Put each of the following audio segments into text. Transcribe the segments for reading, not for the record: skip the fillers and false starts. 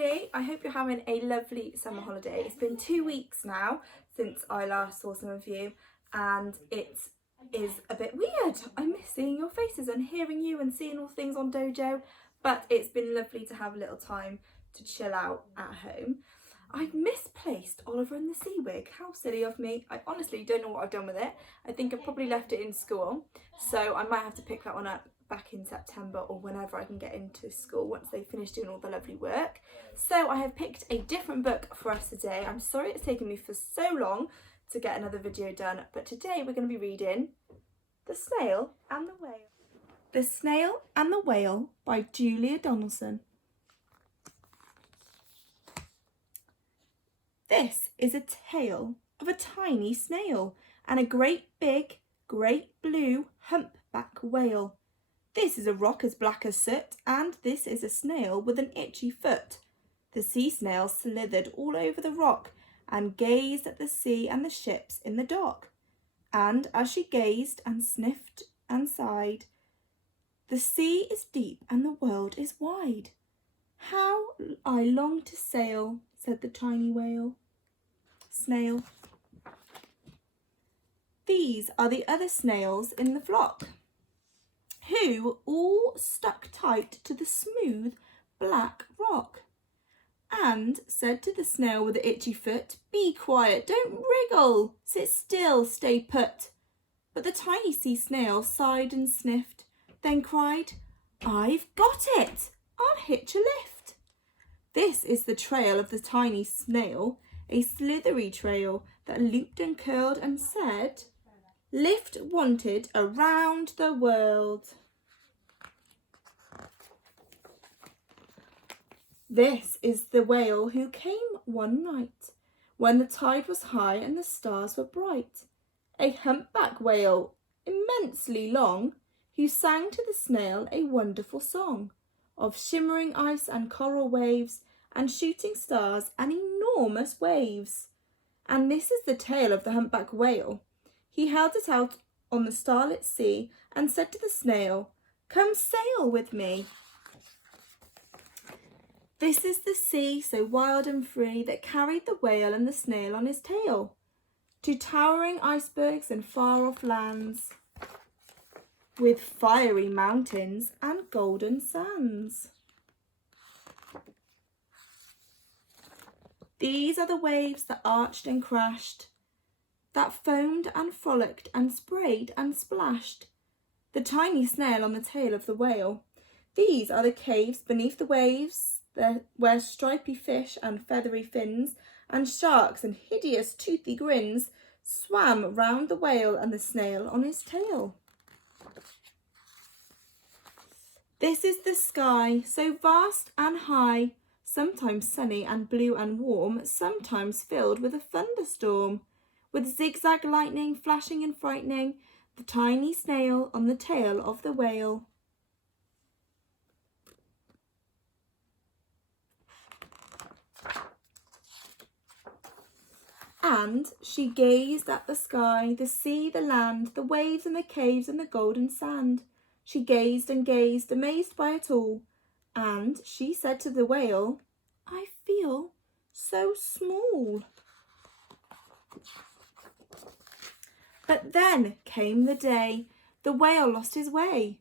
everybody, I hope you're having a lovely summer holiday. It's been 2 weeks now since I last saw some of you and it is a bit weird. I miss seeing your faces and hearing you and seeing all things on Dojo, but it's been lovely to have a little time to chill out at home. I've misplaced Oliver and the Sea wig. How silly of me. I honestly don't know what I've done with it. I think I've probably left it in school, so I might have to pick that one up back in September or whenever I can get into school once they finish doing all the lovely work. So I have picked a different book for us today. I'm sorry it's taken me for so long to get another video done, but today we're going to be reading The Snail and the Whale. The Snail and the Whale by Julia Donaldson. This is a tale of a tiny snail and a great big, great blue humpback whale. This is a rock as black as soot, and this is a snail with an itchy foot. The sea snail slithered all over the rock and gazed at the sea and the ships in the dock. And as she gazed and sniffed and sighed, the sea is deep and the world is wide. How I long to sail, said the tiny snail. These are the other snails in the flock, who all stuck tight to the smooth black rock, and said to the snail with the itchy foot, "Be quiet, don't wriggle, sit still, stay put." But the tiny sea snail sighed and sniffed, then cried, "I've got it, I'll hitch a lift." This is the trail of the tiny snail, a slithery trail that looped and curled and said, "Lift wanted around the world." This is the whale who came one night when the tide was high and the stars were bright. A humpback whale, immensely long, who sang to the snail a wonderful song of shimmering ice and coral waves and shooting stars and enormous waves. And this is the tale of the humpback whale. He held it out on the starlit sea and said to the snail, "Come sail with me." This is the sea so wild and free that carried the whale and the snail on his tail to towering icebergs and far-off lands with fiery mountains and golden sands. These are the waves that arched and crashed, that foamed and frolicked and sprayed and splashed the tiny snail on the tail of the whale. These are the caves beneath the waves, where stripy fish and feathery fins and sharks and hideous toothy grins swam round the whale and the snail on his tail. This is the sky, so vast and high, sometimes sunny and blue and warm, sometimes filled with a thunderstorm, with zigzag lightning flashing and frightening the tiny snail on the tail of the whale. And she gazed at the sky, the sea, the land, the waves and the caves and the golden sand. She gazed and gazed, amazed by it all. And she said to the whale, "I feel so small." But then came the day. The whale lost his way.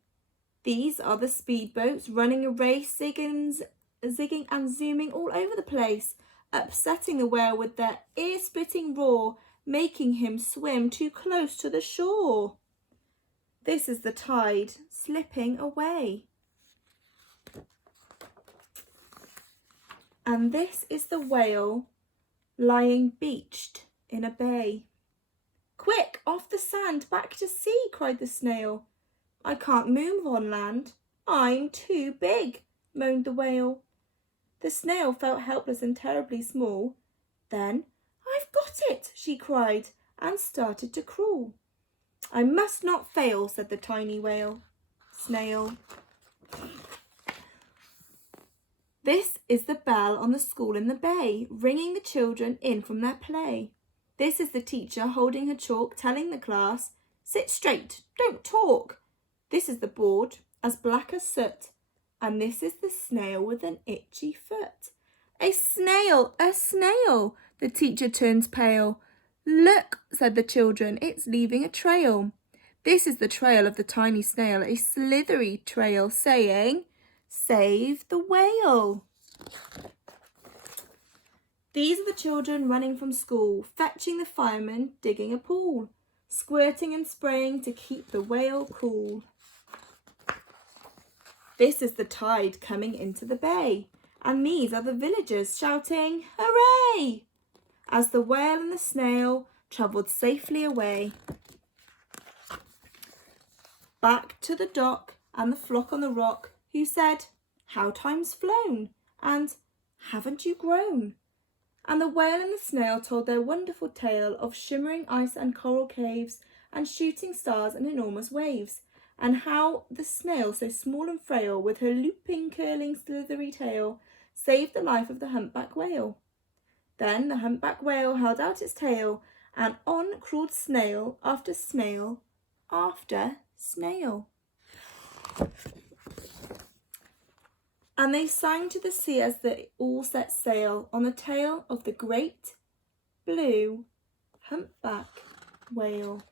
These are the speedboats running a race, zigging and zooming all over the place, upsetting the whale with their ear-splitting roar, making him swim too close to the shore. This is the tide slipping away. And this is the whale lying beached in a bay. "Quick, off the sand, back to sea," cried the snail. "I can't move on land, I'm too big," moaned the whale. The snail felt helpless and terribly small. Then, "I've got it," she cried, and started to crawl. "I must not fail," said the tiny snail. This is the bell on the school in the bay, ringing the children in from their play. This is the teacher holding her chalk, telling the class, "Sit straight, don't talk." This is the board, as black as soot, and this is the snail with an itchy foot. A snail, a snail. The teacher turns pale. Look, said the children, it's leaving a trail. This is the trail of the tiny snail, a slithery trail saying, save the whale. These are the children running from school, fetching the fireman, digging a pool, squirting and spraying to keep the whale cool. This is the tide coming into the bay, and these are the villagers shouting, hooray! As the whale and the snail travelled safely away. Back to the dock and the flock on the rock, who said, how time's flown, and haven't you grown? And the whale and the snail told their wonderful tale of shimmering ice and coral caves and shooting stars and enormous waves, and how the snail, so small and frail, with her looping, curling, slithery tail, saved the life of the humpback whale. Then the humpback whale held out its tail, and on crawled snail after snail after snail. And they sang to the sea as they all set sail on the tail of the great blue humpback whale.